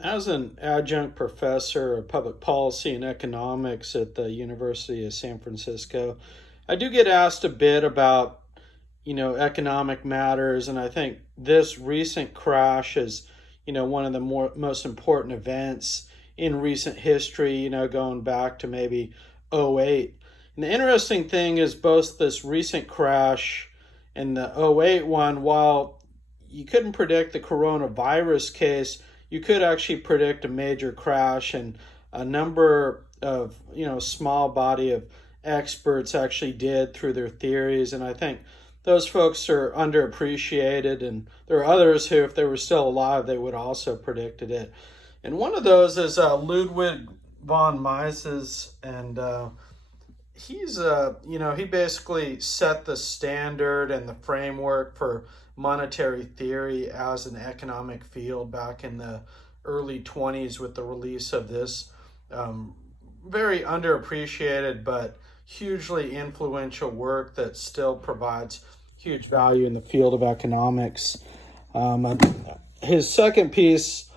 As an adjunct professor of public policy and economics at the University of San Francisco, I do get asked a bit about, economic matters, and I think this recent crash is, one of the most important events in recent history, going back to maybe '08. And the interesting thing is both this recent crash and the '08 one, while you couldn't predict the coronavirus case, you could actually predict a major crash, and a number of small body of experts actually did through their theories. And I think those folks are underappreciated, and there are others who, if they were still alive, they would also predicted it. And one of those is Ludwig von Mises, and he basically set the standard and the framework for monetary theory as an economic field back in the early 20s with the release of this very underappreciated but hugely influential work that still provides huge value in the field of economics. His second piece,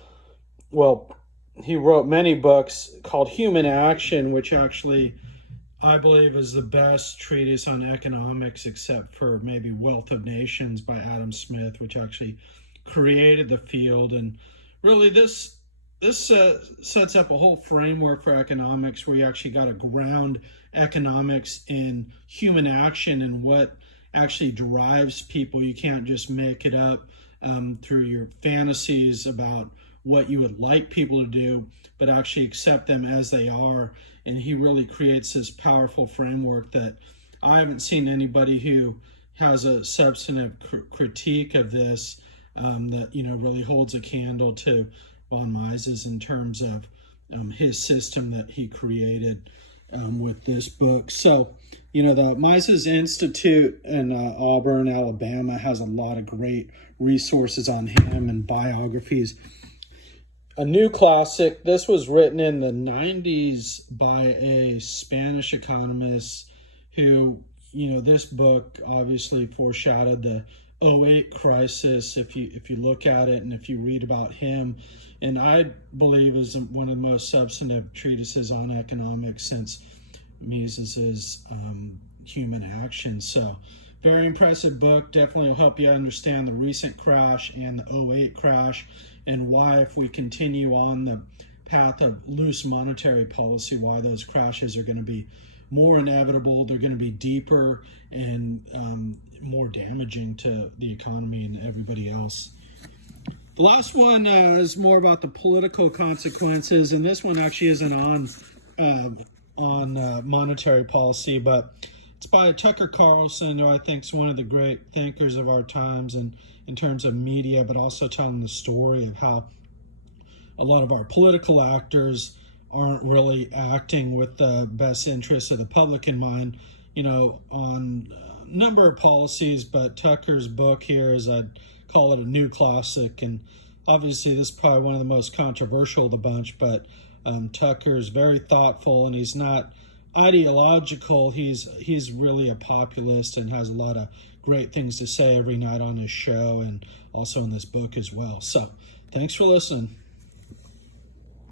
well, he wrote many books called Human Action, which actually I believe is the best treatise on economics, except for maybe Wealth of Nations by Adam Smith, which actually created the field. And really, this sets up a whole framework for economics, where you actually got to ground economics in human action and what actually drives people. You can't just make it up through your fantasies about what you would like people to do, but actually accept them as they are. And he really creates this powerful framework that I haven't seen anybody who has a substantive critique of this that really holds a candle to von Mises in terms of his system that he created with this book. So, the Mises Institute in Auburn, Alabama, has a lot of great resources on him and biographies. A new classic. This was written in the 90s by a Spanish economist who, this book obviously foreshadowed the '08 crisis, if you look at it and if you read about him. And I believe is one of the most substantive treatises on economics since Mises's Human Action. So very impressive book. Definitely will help you understand the recent crash and the '08 crash, and why, if we continue on the path of loose monetary policy, why those crashes are going to be more inevitable. They're going to be deeper and more damaging to the economy and everybody else. The last one is more about the political consequences, and this one actually isn't on monetary policy, but it's by Tucker Carlson, who I think is one of the great thinkers of our times, and in terms of media, but also telling the story of how a lot of our political actors aren't really acting with the best interests of the public in mind, on a number of policies. But Tucker's book here is, I'd call it a new classic, and obviously this is probably one of the most controversial of the bunch, but Tucker's very thoughtful, and he's not ideological. He's really a populist and has a lot of great things to say every night on his show and also in this book as well. So thanks for listening.